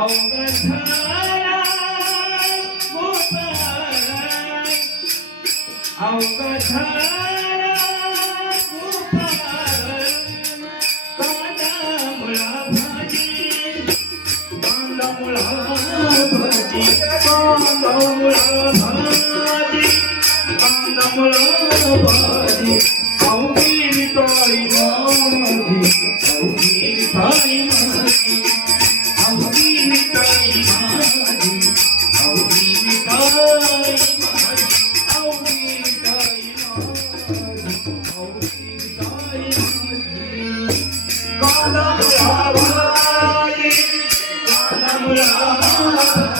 अवघाला Thank you.